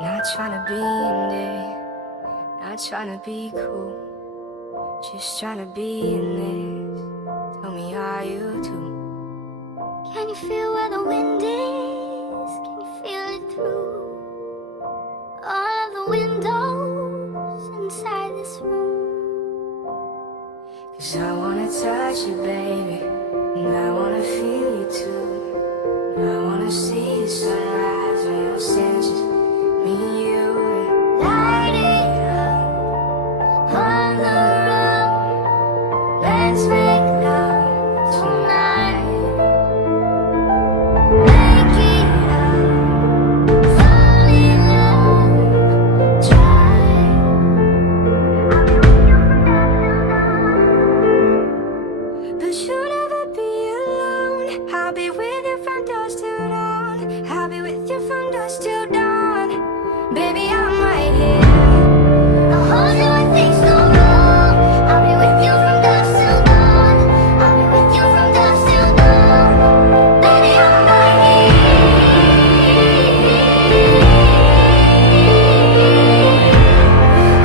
Not trying to be in there, not trying to be cool, just trying to be in this. Tell me how you do. Can you feel where the wind is? Can you feel it through all of the windows inside this room? 'Cause I wanna touch you, baby, and I wanna feel you too. I wanna see the sunrise when your senses, me and you. Light it up on the road. Let's make love tonight. Make it up, fall in love, try. But you'll never be alone. I'll be with you from dusk till dawn. I'll be with you from dusk till dawn. Baby, I'm right here. I'll hold you when things go wrong. I'll be with you from dusk till dawn. I'll be with you from dusk till dawn. Baby, I'm right here.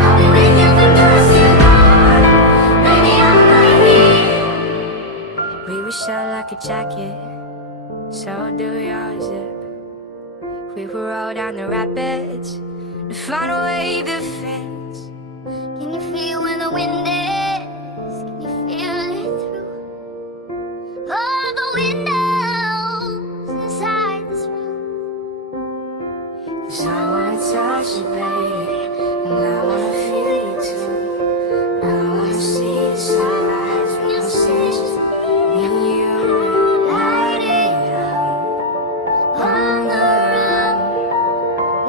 I'll be with you from dusk till dawn. Baby, I'm right here. We were shot like a jacket, so do yours zip. We will roll down the rapids to find a way that fits. Can you feel where the wind is? Can you feel it through all the windows inside this room? 'Cause I wanna touch you, baby, and I wanna feel you too. I wanna see the sunrise when your senses, me and you. Light it up on the run.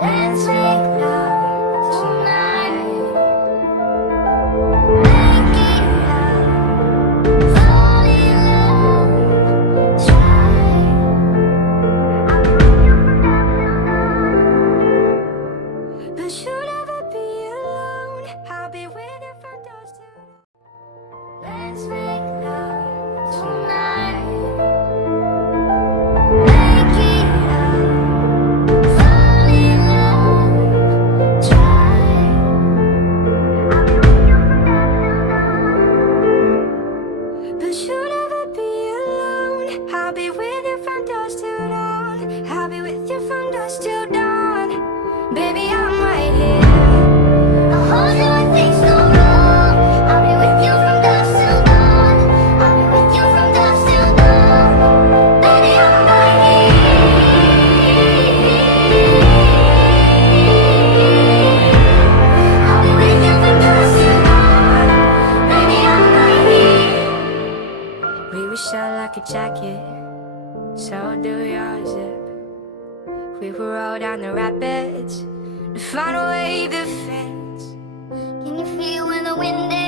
Let's make love tonight. Make it up, fall in love, try. But you'll never be alone. I'll be with you from dusk till dawn. Let's make love tonight. Make it up, fall in love, try. But you'll never be alone. I'll be with you from dusk till dawn. I'll be with you from dusk till dawn. Baby, I'm right here. I'll hold you when things go wrong. I'll be with you from dusk till dawn. I'll be with you from dusk till dawn. Baby, I'm right here. I'll be with you from dusk till dawn. Baby, I'm right here. We were shot like a jacket, so do yours zip. We will roll down the rapids to find a way that fits. Can you feel where the wind is?